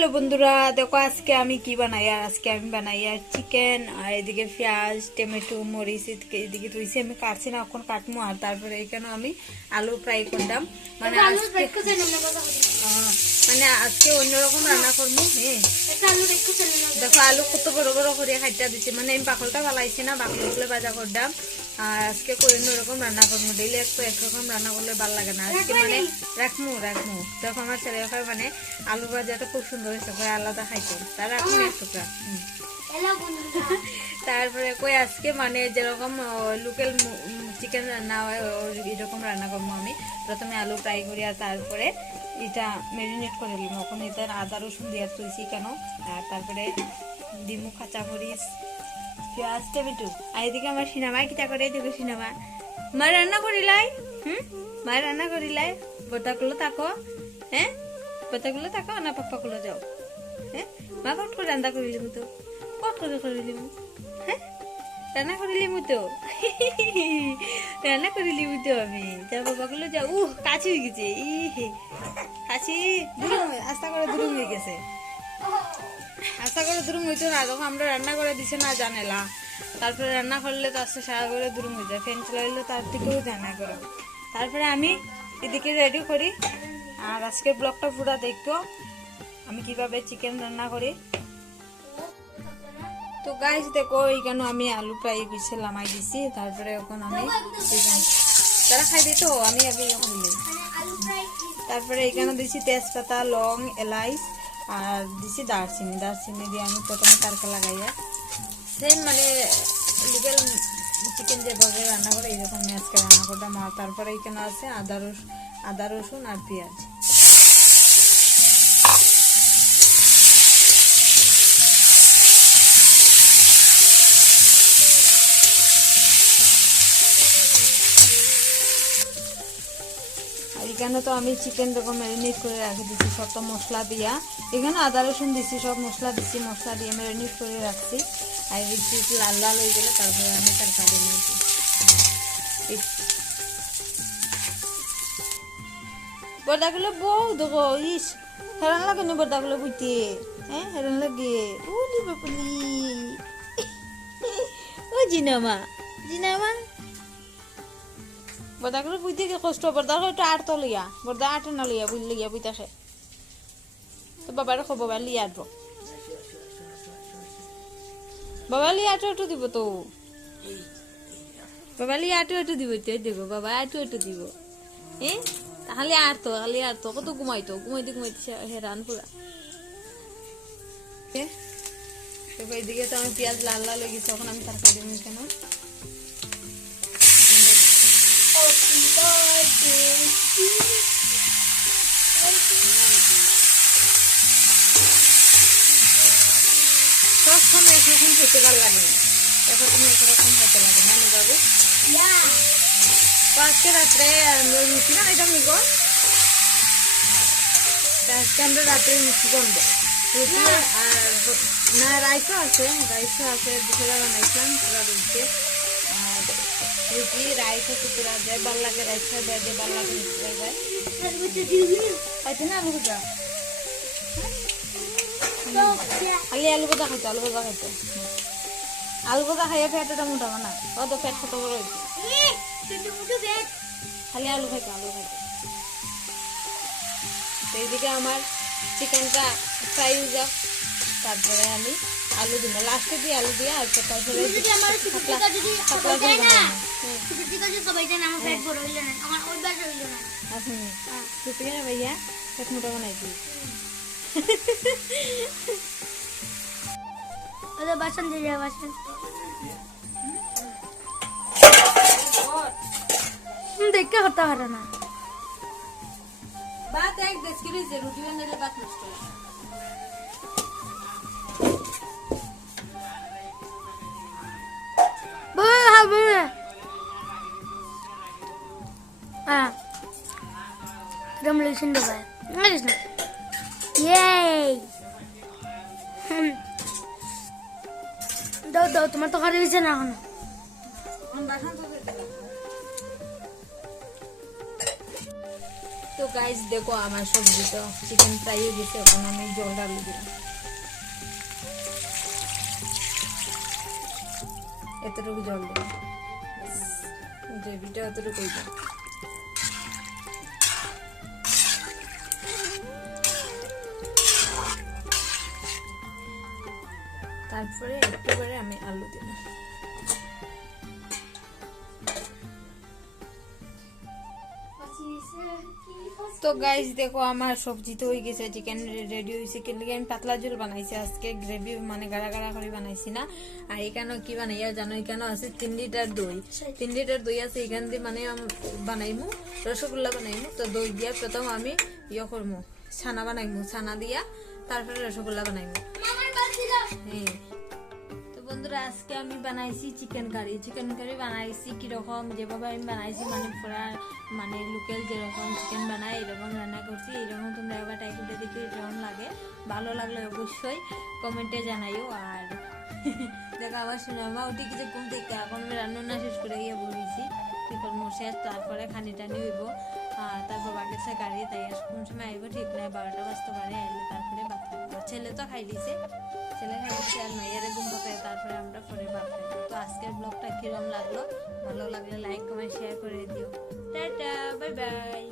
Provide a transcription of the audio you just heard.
Hello বন্ধুরা, দেখো আজকে আমি কি বানাই। আর আজকে আমি বানাই আর চিকেন, আর এদিকে পেঁয়াজ, টমেটো, মরিচ এদিকে রয়েছে। আমি কাটছি না, এখন কাটবো। আর তারপরে এখানে আমি আলু ফ্রাই করলাম। মানে আজকে অন্যরকম রান্না করবো। হ্যাঁ দেখো আলু কত বড় বড় করে খাইটা দিচ্ছি। মানে আমি বাকলটা ফালাইছি না, বাকলগুলো ভাজা করলাম। আর আজকে অন্যরকম রান্না করবো। ডেইলি একরকম রান্না করলে ভালো লাগে না। আজকে মানে রাখমু দেখো আমার ছেলে মানে আলু ভাজাটা খুব সুন্দর হয়েছে, আলাদা খাইতো তার রাখুন এক টুকরা। তারপরে কই আজকে মানে যেরকম লোকাল চিকেন রান্না হয় এরকম রান্না করবো আমি। প্রথমে আলু ফ্রাই করি আর তারপরে এটা ম্যারিনেট করে নিব। এখন এটা আদা রসুন দিয়ে তুইছি কেন। আর তারপরে দিমু কাঁচামরিচ, পেঁয়াজ, টমেটো। আর এদিকে আমার সিনেমায় কিটা করে দেখো। সিনেমা মা রান্না করিলাই। মা রান্না করিলাই। বটাগুলো থাকো। হ্যাঁ বটাগুলো থাকো না পাপ্পাগুলো যাও। হ্যাঁ মা কট করে রান্না করিলিম তো, কট করে করিলিম। হ্যাঁ রান্না করিলিম তো, রান্না করিলিম তো আমি। যা বাবাগুলো যাও। কাছি হয়ে গেছে। কাছি আস্তা করে দুরুম হয়ে গেছে। আস্তা করে দুরুম হইতো না, যখন আমরা রান্না করে দিছে না জানেলা। তারপরে রান্না করলে তো আস্তে সারা করে দুরুম হয়ে যায়। ফ্যান চালাইলে তার থেকেও রান্না করে। তারপরে আমি এদিকে রেডি করি। আর আজকে ব্লগটা পুরো দেখো আমি কিভাবে চিকেন রান্না করি। তো গাইস দেখো এইখানে আমি আলু ফ্রাই পিছিয়ে লামাই দিছি। তারপরে এখন আমি তারা খাই দিত আমি তারপরে এখানে দিছি তেজপাতা, লং, এলাইচ আর দিছি দারচিনি দিয়ে আমি প্রথমে তারকা লাগাইয়া সেম মানে লিগেল চিকেন যেভাবে রান্না করে এইরকম আমি আজকে রান্না করতাম। আর তারপরে এখানে আছে আদা রসুন আর পেঁয়াজ। এখানে তো আমি চিকেন দেখো ম্যারিনেট করে রাখি দিচ্ছি সব মশলা দিয়া। এখানে আদা রসুন দিচ্ছি, সব মশলা দিচ্ছি, মশলা দিয়ে ম্যারিনেট করে রাখছি। আর একটু লাল লাল হয়ে গেলে তারপরে আমি তরকারি নিয়েছি। বর্দাগুলো বউ দেখো ইস হেরান লাগে নি বর্দাগুলো বুঝতে। হ্যাঁ হেরান লাগে। উলি বাপুলি ও জিনামা বর্দাগুলো বুঝতে কি কষ্ট। বর্দা একটু আট তো লিয়া, বর্দা আট না লিয়া বুঝলি গিয়া বুঝতেছে তো বাবার খো বাবা লিয়া আটবো। বাবা লিয়া আটো দিব তো, বাবা লিয়া আটো দিব তো। দেখো বাবা আটো দিব। তাহলে আর তো কত ঘুমাইতে হেরান পুরা। এইদিকে তো আমি পেঁয়াজ লাল লাল হয়ে গেছে। এখন আমি তরকারি দিব কেন সবসময় একরকম খেতে ভালো লাগে না। এখন তুমি একরকম খেতে লাগে না বাবু। আজকে রাত্রে রুটি না খাইতাম নিগো। আজকে আমরা রাত্রে রুটি বানবো। রুটি আর না রাইসও আছে দুপুরে বানাইছিলাম পুরা রুটি। আর রুটি রাইস আছে পুরা যায় ভাল লাগে। রাইস দেয় যে ভাল লাগে রুটি যায় খাইতে না আলু ভাজা। খালি আলু ভাজা খাইতো আলু ভাজা খাইয়া ফ্যাটটা মোটা না। ও তো ফ্যাট ছোট বড় হয়েছে। খালি আলু খাইতো তো এইদিকে আমার চিকেনটা ফ্রাই হয়ে যাও। তারপরে আমি আলু দিব লাস্টে দিয়ে আলু দিয়ে। আর তারপরে ভাইয়া পেট মোটা বানাইছি। বাসন দিয়ে বাসন দেখতে হতে পারে না। বাত এক দেশ কি রয়েছে রুটি বানালে বাত নষ্ট দাও তোমার তো ঘরে দিচ্ছে না এখন। তো গাইস দেখো আমার সবজি তো চিকেন ফ্রাই হয়ে গেছে, এখন আমি জল ডাল দিলাম, এতটুকু জল দিলাম, গ্রেভিটা এতটুকুই দিলাম। তারপরে একেবারে আমি আলু দিলাম। তো গাইস দেখো আমার সবজি তো হয়ে গেছে, চিকেন রেডি হয়েছে, কিন্তু আমি পাতলা ঝোল বানাইছি আজকে, গ্রেভি মানে গাড়া গাড়া করে বানাইছি না। আর এখানে কি বানাইয়া জানো, এখানে আছে 3 লিটার দই, 3 লিটার দই আছে, এখান দিয়ে মানে বানাইমু রসগোল্লা বানাইমু। তো দই দিয়া প্রথম আমি ইয়ে করবো, ছানা বানাইমু, ছানা দিয়া তারপরে রসগোল্লা বানাইমু। হ্যাঁ তো বন্ধুরা আজকে আমি বানাইছি চিকেন কারি। চিকেন কারি বানাইছি কিরকম, যেভাবে আমি বানাইছি মানে পুরা মানে লোকাল যেরকম চিকেন বানাই এরকম রান্না করছি। এরকম তোমরা এবার ট্রাই করে দেখি যেমন লাগে, ভালো লাগলে অবশ্যই কমেন্টে জানাইও। আর দেখো আমার সিনেমা উঠে কিছু ঘুম থেকে এখন আমি রান্না শেষ করে গিয়ে বলেছি কি করবো শেষ, তারপরে খানি টানি হইব, তারপর বাকি গাড়ি তাই কোন সময় আইব ঠিক নাই, 12টা বাজতে পারে, আইলে তারপরে ভাত খাবো। ছেলে তো খাই দিছে, ছেলে খাই দিচ্ছে আর মেয়েরে ঘুম পাতায়, তারপরে আমরা পরে ভাত খাই। তো আজকের ব্লগটা কিরম লাগলো, ভালো লাগলে লাইক কমেন্ট শেয়ার করে দিও। Tata bye bye.